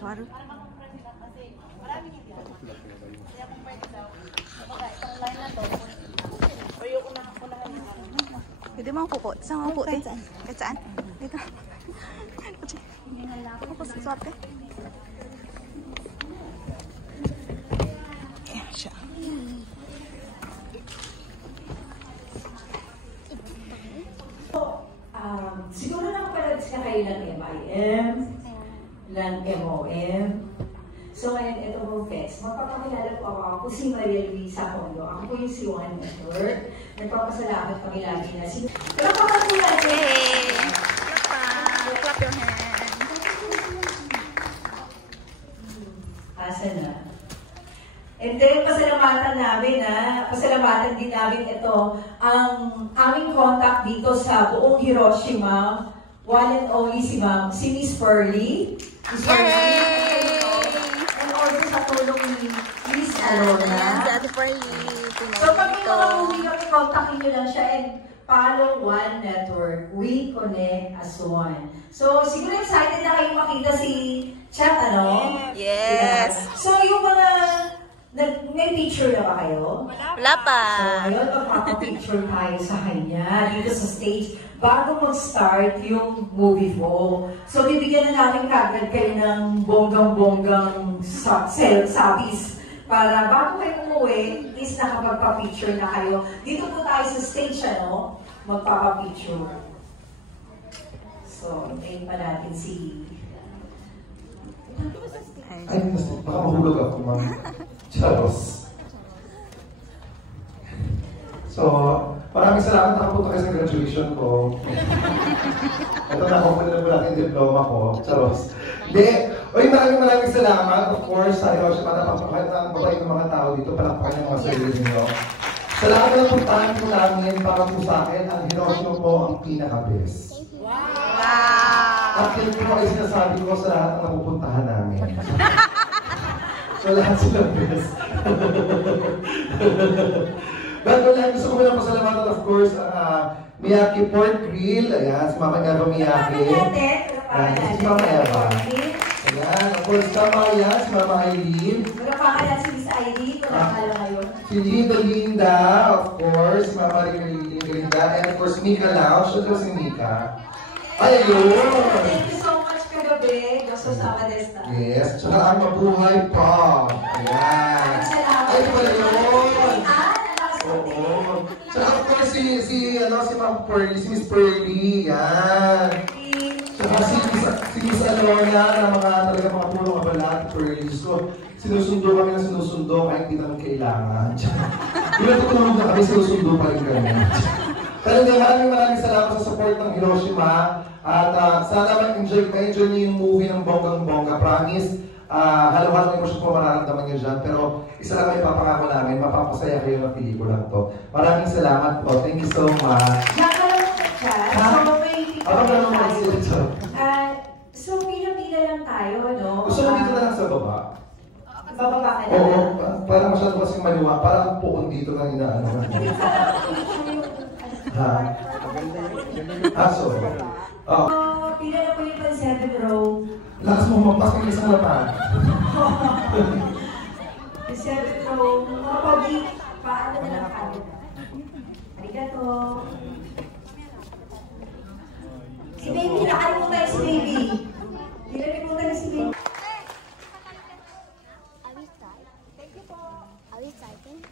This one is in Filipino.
Sorry. Pwede mo po. Saan mo po? Kahit saan? Dito. Ako sa sorte. Ayan siya. Siguro nakapalad sila kayo ng MIM, ng MOM. So ngayon, ito po, Fes. Magpapakilala po ako kung si Maria Luisa Condo. Ako po yung si One Network. Nagpapasalamat kami lagi na si... Pero kapatulan! Hey! Clap your hand. Asa na? And then, pasalamatan namin pasalamatan din namin ito, ang aming contact dito sa buong Hiroshima, one and only si Miss Pearly. Miss Pearly. And also sa tulong ni Miss Alona. Sa Ate Pearly. So, pag may mga movie kami, kontakin nyo lang siya and follow One Network. We connect as one. So, siguro excited na kayong makita si Chat, ano? Yes. So, yung mga may picture na ba kayo? Wala pa. So, ngayon, magpapapicture tayo sa kanya dito sa stage bago mag-start yung movie mo. So, bibigyan na natin kagad kayo ng bonggang-bonggang sabis para bago kayo umuwi, is nakapagpa-picture na kayo. Dito po tayo sa stage, ano? Magpapapicture. So, hintayin pa natin si... Ay, baka mahulog ako, ma'am. Charos. So, maraming salamat nakapunta kayo sa graduation ko. Ito na, kukunin na natin yung diploma ko. Charos. Hindi. Uy, maraming salamat. Of course, sa Hiroshima, napapakita ng mga tao dito, palakpakan yung mga sarili nyo. Salamat na puntahan po namin para po sa akin, ang Hiroshima po ang pinaka-best. Wow! At yun po ay sinasabi ko sa lahat ng napupuntahan namin. So lahat sila best. Bago lang, gusto ko lang pasalamatan of course, Miyaki Pork Grill. Ayan, si Mama Eva Miyaki. Ayan, si Mama Eva. Ayan, of course, tama yan, si Mama Eileen. Magpapakala si Miss Eileen, magpapakala ngayon. Si Linda, of course, si Mama Linda. And of course, Mika Lausch. Ito si Mika. Ay, ayun! Thank you so much kagabi. Gusto sa Madesta. Yes, tsaka ang mabuhay pa. Ayan. Ay, pala yun. Oo. Tsaka of course, si Ma'am Pearly, si Miss Pearly. Yan. Tsaka si Miss Alona na talaga mga pulong kabalat, Pearly. So, sinusundo kami na sinusundo kahit hindi naman kailangan. Ilan tutulog na kami, sinusundo pa rin kami. Talaga, maraming salamat sa support ng Hiroshima. At sana ma-enjoy niyo yung movie ng bonggang-bongga. Promise, halo-halo yung emosyon po mararamdaman niyo dyan. Pero isa lang may papangako namin, mapapasaya kayo ng pelikulang to. Maraming salamat po. Thank you so much. Nakalang siya. So, may pipili tayo. So, pila-pila lang tayo, no? Gusto mo dito na lang sa baba? Bababa ka na Oo, lang. parang masyado kasing maliwa. Parang puon dito ng inaano. Ha? Sorry. Pila na po yung pan-7 row. Lakas mo mapas ng isang lapad. Yung 7 row, mga pogi, paano na lang kami? Arigato. Si Baby, nakalimutan si Baby. Nakalimutan si Baby. Are we starting?